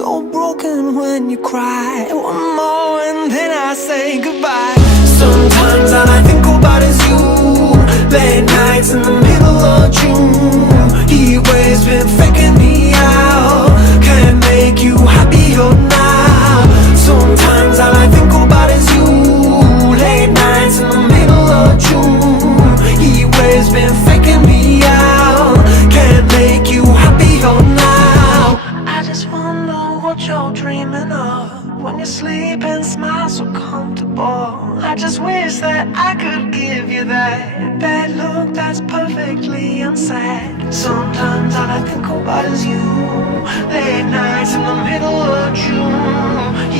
so broken when you cry. One more and then I say goodbye. Sometimes all I think about is you. Late nights in the middle of June. Heat waves been faking me out. Can't make you happier now. Sometimes all I think about is you. Late nights in the middle of June. Heat waves been faking me out. Can't make you happier now. I just wonder what you're dreaming of when you sleep and smile so comfortable. I just wish that I could give you that bad look that's perfectly unsaid. Sometimes all I think about is you. Late nights in the middle of June.